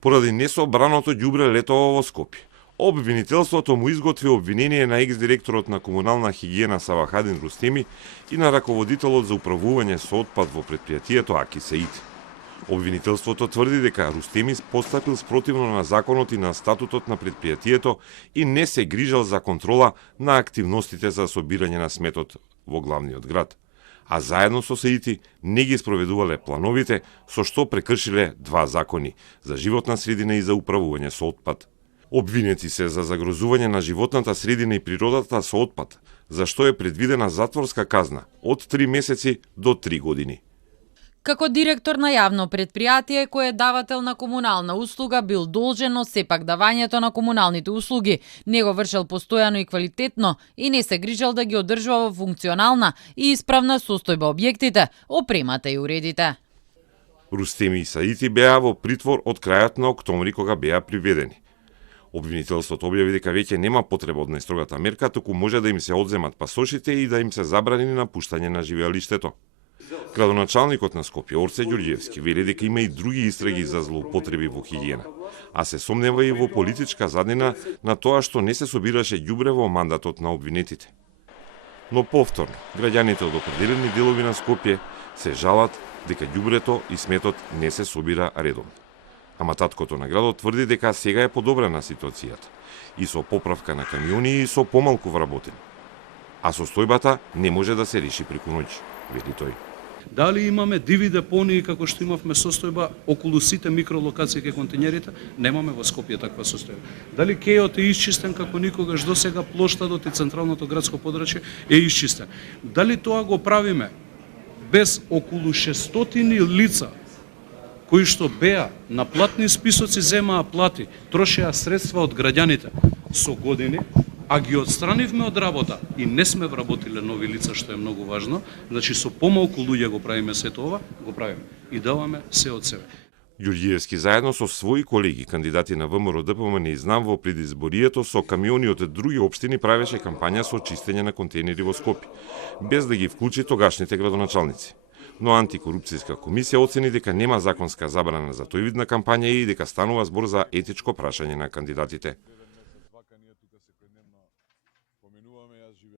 Поради несобраното ѓубре летово во Скопје, обвинителството му изготви обвинение на екс-директорот на комунална хигиена Савахадин Рустеми и на раководителот за управување со отпад во предпријатието Аки Саид. Обвинителството тврди дека Рустеми постапил спротивно на законот и на статутот на предпријатието и не се грижал за контрола на активностите за собирање на сметот во главниот град, а заедно со Саити не ги спроведувале плановите со што прекршиле два закони за животна средина и за управување со отпад. Обвинети се за загрозување на животната средина и природата со отпад, за што е предвидена затворска казна од 3 месеци до 3 години. Како директор на јавно предпријатие кој е давател на комунална услуга бил должен сепак давањето на комуналните услуги, не го вршел постојано и квалитетно и не се грижал да ги одржува во функционална и исправна состојба објектите, опремата и уредите. Рустеми и Саити беа во притвор од крајот на октомври кога беа приведени. Обвинителството објави дека веќе нема потреба од најстрогата мерка, туку може да им се одземат пасошите и да им се забрани напуштање на живеалиштето. Градоначалникот на Скопје Орце Ѓурѓевски вели дека има и други истраги за злоупотреби во хигиена, а се сомнева и во политичка заднина на тоа што не се собираше ѓубре во мандатот на обвинетите. Но повторно, граѓаните од определени делови на Скопје се жалат дека ѓубрето и сметот не се собира редовно. Ама таткото на градот тврди дека сега е подобрена ситуацијата и со поправка на камиони и со помалку вработени. А состојбата не може да се реши преку ноќ, вели тој. Дали имаме диви депонии како што имавме состојба околу сите микролокации кај контењерите, немаме во Скопје таква состојба. Дали кејот е исчистен како никогаш досега, плоштадот и централното градско подрачје е исчистен. Дали тоа го правиме без околу 600 лица кои што беа на платни списоци, земаа плати, трошеа средства од граѓаните со години, а ги отстранивме од работа и не сме вработиле нови лица, што е многу важно, значи со помалку луѓе го правиме сето ова, го правиме и даваме се од себе. Ѓурѓиевски заедно со своји колеги, кандидати на ВМРО ДПМН и Знам во предизборието со камиони од други општини правеше кампања со чистење на контейнери во Скопје, без да ги вклучи тогашните градоначалници. Но антикорупцијска комисија оцени дека нема законска забрана за тој вид на кампања и дека станува збор за етичко прашање на кандидатите.